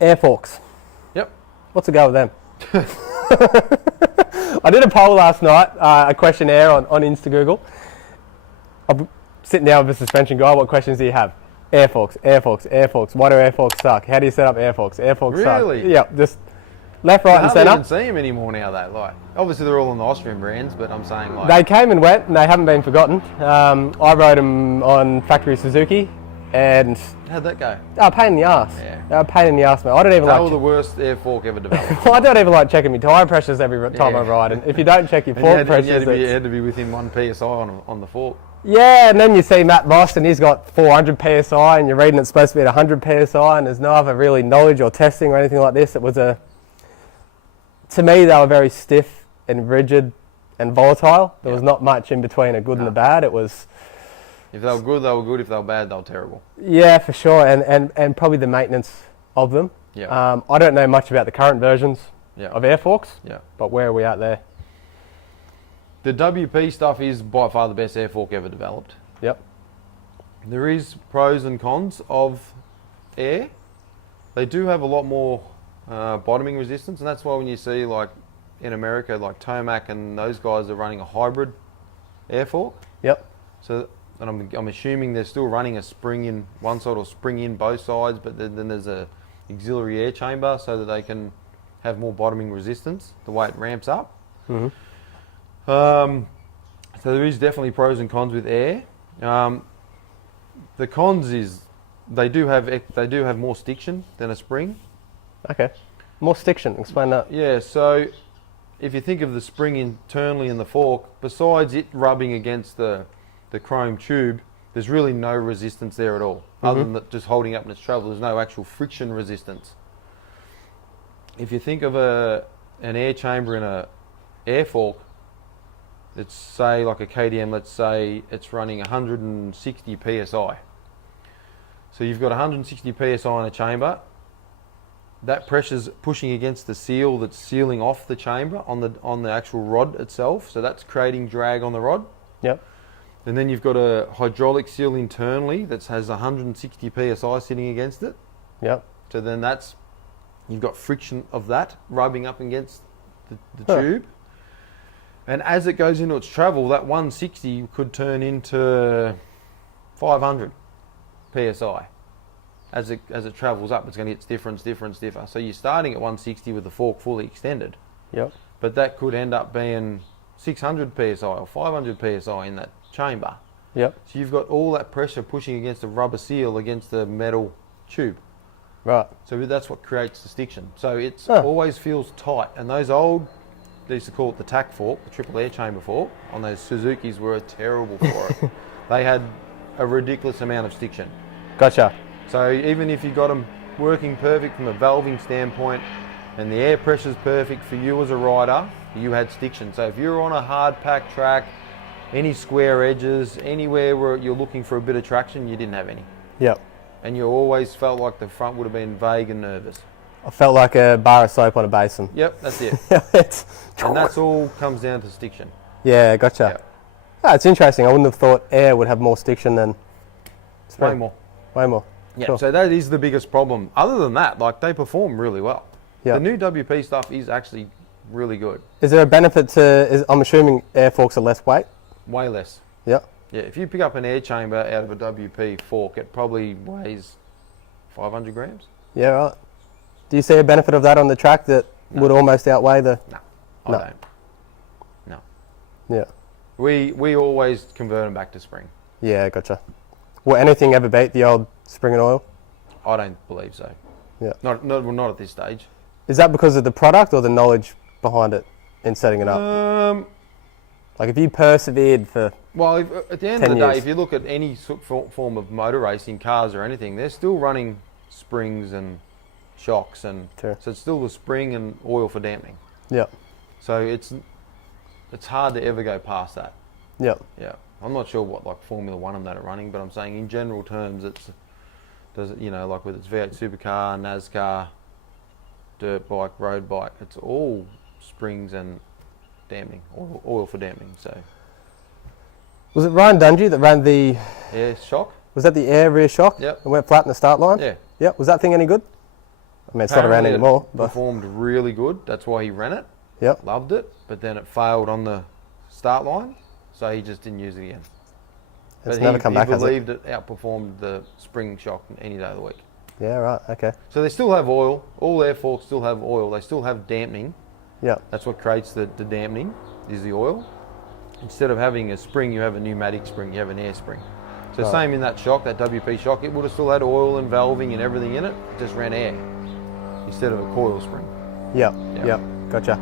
Air forks. Yep. What's the go with them? I did a poll last night, a questionnaire on Instagoogle. I'm sitting down with a suspension guy. What questions do you have? Air forks, air forks, air forks. Why do air forks suck? How do you set up air forks? Air forks suck. Really? Yeah, just left, right, and I centre. haven't even see them anymore now, though. Like, obviously they're all on the Austrian brands, but I'm saying like They came and went, and they haven't been forgotten. I rode them on factory Suzuki, and how'd that go? they were a pain in the ass. Yeah. They were a pain in the ass, mate. I don't even They like. were the worst air fork ever developed. I don't even like checking my tyre pressures every time I ride, and if you don't check your fork pressures, you had to be within 1 psi on the fork. yeah. And then you see Matt Voss, and he's got 400 psi, and you're reading it's supposed to be at 100 psi, and there's no other really knowledge or testing or anything like this. It was to me, they were very stiff and rigid and volatile. There was not much in between a good and a bad. It was. If they were good, they were good. If they were bad, they were terrible. Yeah, for sure, and probably the maintenance of them. Yeah. I don't know much about the current versions Yeah. of air forks, Yeah. but where are we at there? The WP stuff is by far the best air fork ever developed. Yep. There is pros and cons of air. They do have a lot more bottoming resistance, and that's why when you see like in America, like Tomac and those guys are running a hybrid air fork. Yep. So, and I'm assuming they're still running a spring in one side or spring in both sides, but then there's a auxiliary air chamber so that they can have more bottoming resistance the way it ramps up. Mm-hmm. So there is definitely pros and cons with air. The cons is they do have more stiction than a spring. Okay. More stiction. Explain that. Yeah. So if you think of the spring internally in the fork, besides it rubbing against the chrome tube, there's really no resistance there at all, other than just holding up in its travel. There's no actual friction resistance. If you think of an air chamber in a air fork, let's say like a KDM, let's say it's running 160 psi. So you've got 160 psi in a chamber. That pressure's pushing against the seal that's sealing off the chamber on the actual rod itself. So that's creating drag on the rod. Yep. And then you've got a hydraulic seal internally that has 160 psi sitting against it. Yep. So then you've got friction of that rubbing up against the tube. And as it goes into its travel, that 160 could turn into 500 psi. As it travels up, it's going to get stiffer and stiffer and stiffer. So you're starting at 160 with the fork fully extended. Yep. But that could end up being 600 psi or 500 psi in that chamber. Yep. So you've got all that pressure pushing against the rubber seal against the metal tube. Right. So that's what creates the stiction. So it always feels tight. And those old, they used to call it the TAC fork, the triple air chamber fork, on those Suzukis were terrible for it. They had a ridiculous amount of stiction. Gotcha. So even if you got them working perfect from a valving standpoint and the air pressure's perfect for you as a rider, you had stiction. So if you're on a hard packed track, any square edges, anywhere where you're looking for a bit of traction, you didn't have any. Yep. And you always felt like the front would have been vague and nervous. I felt like a bar of soap on a basin. Yep, that's it. And that's all comes down to stiction. Yeah, gotcha. Yep. Oh, it's interesting. I wouldn't have thought air would have more stiction than spring. Way more. Way more. Yeah, Sure. so that is the biggest problem. Other than that, like they perform really well. Yep. The new WP stuff is actually really good. Is there a benefit to, I'm assuming air forks are less weight? Way less. Yep. Yeah, if you pick up an air chamber out of a WP fork, it probably weighs 500 grams. Yeah, right. Do you see a benefit of that on the track that would almost outweigh the... No, I don't. No. Yeah. We always convert them back to spring. Yeah, gotcha. Will anything ever beat the old spring and oil? I don't believe so. Yeah. Not at this stage. Is that because of the product or the knowledge behind it in setting it up? Like if you persevered for Well, at the end of 10 the day, years. if you look at any form of motor racing, cars or anything, they're still running springs and shocks, and Sure. so it's still the spring and oil for damping. Yeah. So it's hard to ever go past that. Yeah. Yeah, I'm not sure what like Formula One and that are running, but I'm saying in general terms, like with its V8 supercar, NASCAR, dirt bike, road bike, it's all springs and damping, oil for damping. So Was it Ryan Dungey that ran the... yeah, shock. Was that the air rear shock? Yep. It went flat in the start line? Yeah. Yep. Was that thing any good? I mean, it's not around Apparently it anymore. But performed really good. That's why he ran it. yep. Loved it. But then it failed on the start line, so he just didn't use it again. It's But never come back, he has it? believed it outperformed the spring shock any day of the week. Yeah, right. Okay. So they still have oil. All their forks still have oil. They still have dampening. Yep. That's what creates the dampening, is the oil. Instead of having a spring, you have a pneumatic spring. You have an air spring. So Right. same in that shock, that WP shock, it would have still had oil and valving and everything in it. It just ran air instead of a coil spring. Yep. Yeah. Yep. Gotcha.